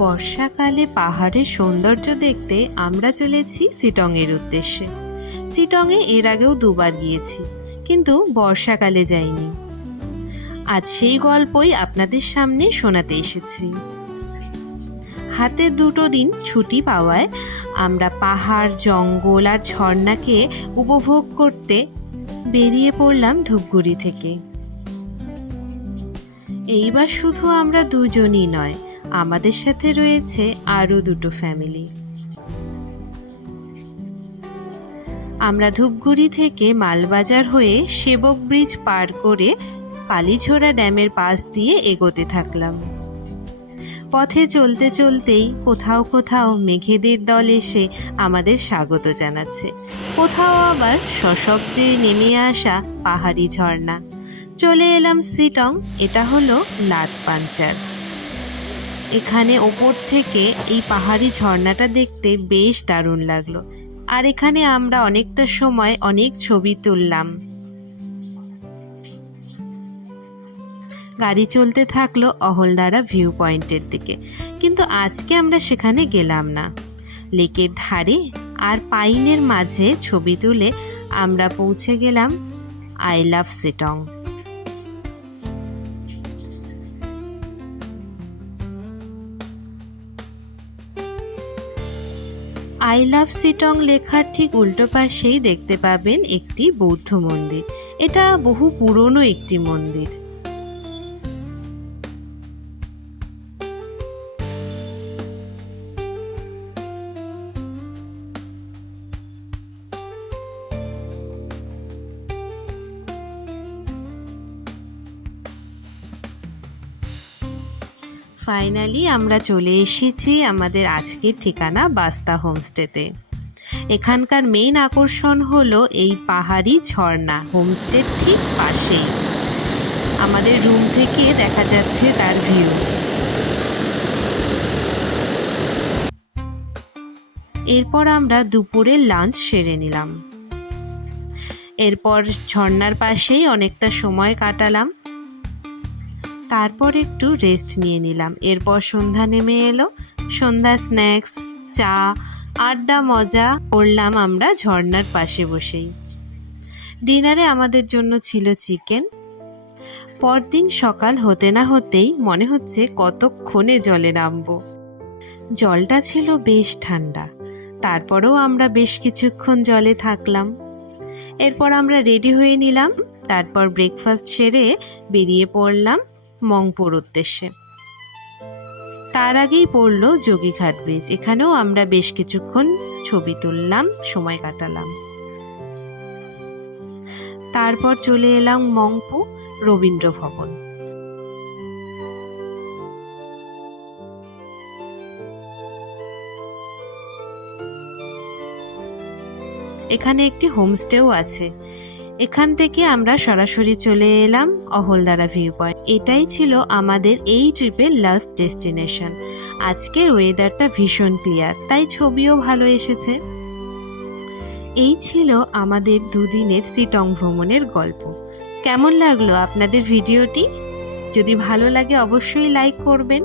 বর্ষাকালে পাহাড়ের সৌন্দর্য দেখতে আমরা চলেছি শিটংয়ের উদ্দেশ্যে। শিটংয়ে এর আগেও দুবার গিয়েছি, কিন্তু বর্ষাকালে যাইনি। আজ সেই গল্পই আপনাদের সামনে শোনাতে এসেছি। হাতের দুটো দিন ছুটি পাওয়ায় আমরা পাহাড়, জঙ্গল আর ঝর্ণাকে উপভোগ করতে বেরিয়ে পড়লাম ধূপগুড়ি থেকে। এইবার শুধু আমরা দুজনই নয়, আমাদের সাথে রয়েছে আরও দুটো ফ্যামিলি। আমরা ধূপগুড়ি থেকে মালবাজার হয়ে সেবক ব্রিজ পার করে কালীঝোড়া ড্যামের পাশ দিয়ে এগোতে থাকলাম। পথে চলতে চলতেই কোথাও কোথাও মেঘেদের দল এসে আমাদের স্বাগত জানাচ্ছে, কোথাও আবার সশব্দে নেমে আসা পাহাড়ি ঝর্ণা। চলে এলাম শিটং। এটা হলো লাতপাঞ্চার। এখানে ওপর থেকে এই পাহাড়ি ঝর্ণাটা দেখতে বেশ দারুণ লাগলো, আর এখানে আমরা অনেকটা সময় অনেক ছবি তুললাম। গাড়ি চলতে থাকলো অহলদারা ভিউ পয়েন্টের দিকে, কিন্তু আজকে আমরা সেখানে গেলাম না। লেকের ধারে আর পাইনের মাঝে ছবি তুলে আমরা পৌঁছে গেলাম I love Sittong. I love Sittong লেখার ঠিক উল্টো পাশেই দেখতে পাবেন একটি বৌদ্ধ মন্দির। এটা বহু পুরনো একটি মন্দির। ফাইনালি আমরা চলে এসেছি আমাদের আজকের ঠিকানা বাস্তা হোমস্টেতে। এখানকার মেইন আকর্ষণ হলো এই পাহাড়ি ঝর্ণা। হোমস্টের ঠিক পাশেই আমাদের রুম থেকে দেখা যাচ্ছে তার ভিউ। এরপর আমরা দুপুরের লাঞ্চ সেরে নিলাম। এরপর ঝর্ণার পাশেই অনেকটা সময় কাটালাম, তারপর একটু রেস্ট নিয়ে নিলাম। এরপর সন্ধ্যা নেমে এলো। সন্ধ্যা স্ন্যাক্স, চা, আড্ডা, মজা করলাম আমরা ঝর্ণার পাশে বসেই। ডিনারে আমাদের জন্য ছিল চিকেন। পরদিন সকাল হতে না হতেই মনে হচ্ছে কতক্ষণে জলে নামবো। জলটা ছিল বেশ ঠান্ডা, তারপরেও আমরা বেশ কিছুক্ষণ জলে থাকলাম। এরপর আমরা রেডি হয়ে নিলাম। তারপর ব্রেকফাস্ট সেরে বেরিয়ে পড়লাম মংপুর উদ্দেশ্যে। তার আগেই পড়লো যোগীঘাট ব্রিজ। এখানেও আমরা বেশ কিছুক্ষণ ছবি তুললাম, সময় কাটালাম। তারপর চলে এলাম মংপু রবীন্দ্র ভবন। এখানে একটি হোমস্টেও আছে। এখান থেকে আমরা সরাসরি চলে এলাম অহলদারা ভিউ পয়েন্ট। এটাই ছিল আমাদের এই ট্রিপের লাস্ট ডেস্টিনেশন। আজকের ওয়েদারটা ভীষণ ক্লিয়ার, তাই ছবিও ভালো এসেছে। এই ছিল আমাদের দুদিনের শিটং ভ্রমণের গল্প। কেমন লাগলো আপনাদের ভিডিওটি? যদি ভালো লাগে অবশ্যই লাইক করবেন।